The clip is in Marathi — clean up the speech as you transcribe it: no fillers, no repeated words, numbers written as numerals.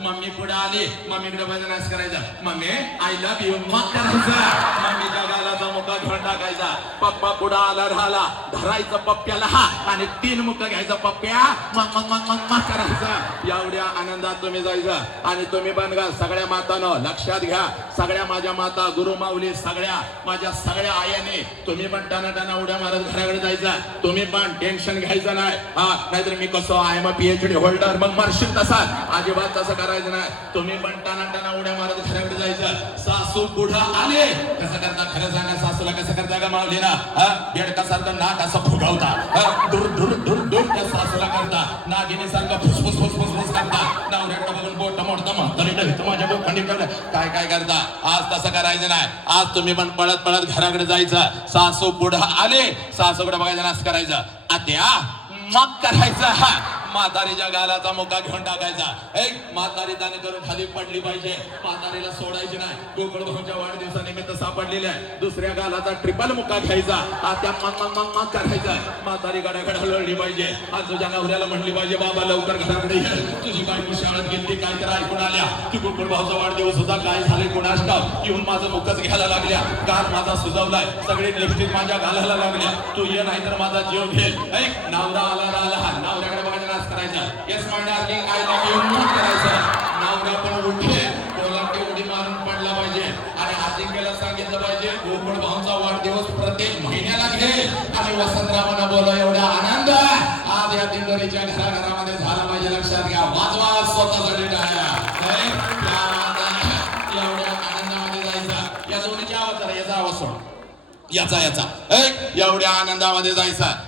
मम्मी पुढे आली, मम्मीकडे बदनास करायचा, मम्मी आय लव्ह यू मग करायचा, मम्मीच्या गालाचा मुका घेऊन टाकायचा, पप्पा पुढे आला राहिला धरायचं पप्प्याला आणि 3 मुका घ्यायचा पप्प्या मग मग मग मग मग करायचा. एवढ्या आनंदात तुम्ही जायचं. आणि तुम्ही पण का सगळ्या मातानं लक्षात घ्या, सगळ्या माझ्या माता गुरु माऊली सगळ्या माझ्या सगळ्या आयाने तुम्ही पण टाना उड्या मारत घराकडे जायचा. तुम्ही पण टेन्शन घ्यायचं नाही. हा नाहीतर मी कसं आहे मग PhD होल्डर मग मरशील तसा अजिबात तसं करायचं नाही. तुम्ही पण टाना उड्या मारत घराकडे जायचं. सासू पुढं आले कसं करता खरं सांगा, सासूला कसं करता का माऊली ना बेडकासारखं नाक असं फुगवता, दूर दूर दूर दूर त्या सासूला करता, नागिनीसारखं फुसफुस फुसफुस फुस करता, नवऱ्याकडे बघून बोट मोडता म्हातारीला माझ्या बोखंडी काय काय करता. आज तसं करायचं नाही. आज तुम्ही पण पळत पळत घराकडे जायचं. सासू पुढं आले सासूकडे बघायचं नाच करायचं, आत्या मग करायचं. म्हातारीच्या गालाचा मुका घेऊन टाकायचा. एक म्हातारी दाणे करून खाली पडली पाहिजे, म्हातारीला सोडायची नाही. गोकुळ भाऊच्या वाढदिवसानिमित्त सापडलेले आहे. दुसऱ्या गालाचा ट्रिपल मुका घ्यायचा, आत्या मग मग मग मग करायचा. म्हातारी गडाकडे लढली पाहिजे. आज तुझ्या नवऱ्याला म्हणली पाहिजे, बाबा लवकर घराकडे ये, तुझी बायको शाळेत गेली काय तर ऐकून आल्या की गोकुळ भाऊचा वाढदिवस होता, काय झाले कुणास ठाऊक, येऊन माझं मुकच घ्यायला लागल्या, गाल माझा सुजवलाय, सगळे लिपस्टिक माझ्या गालाला लागल्या, तू ये नाही तर माझा जीव घेईल. एक नवरा आला नवऱ्याकडे बघायला नाच करायचा. Yes my darling I love you मग करायचं. नवरा पण उठले कोलांटी उडी मारून पडला पाहिजे आणि अजिंक्यला सांगितलं पाहिजे गोकुळ भाऊचा वाढदिवस प्रत्येक महिन्याला घे आणि वसंतरावांना बोलवा. एवढा आनंद आज या दिंडोरीच्या घराघरामध्ये झाला पाहिजे. लक्षात घ्या, वाजवा स्वतःसाठी टाळ्या. एवढ्या आनंदामध्ये जायचा. या दोन्हीच्या आवाज याचा आवाज सोड, याचा एवढ्या आनंदामध्ये जायचा.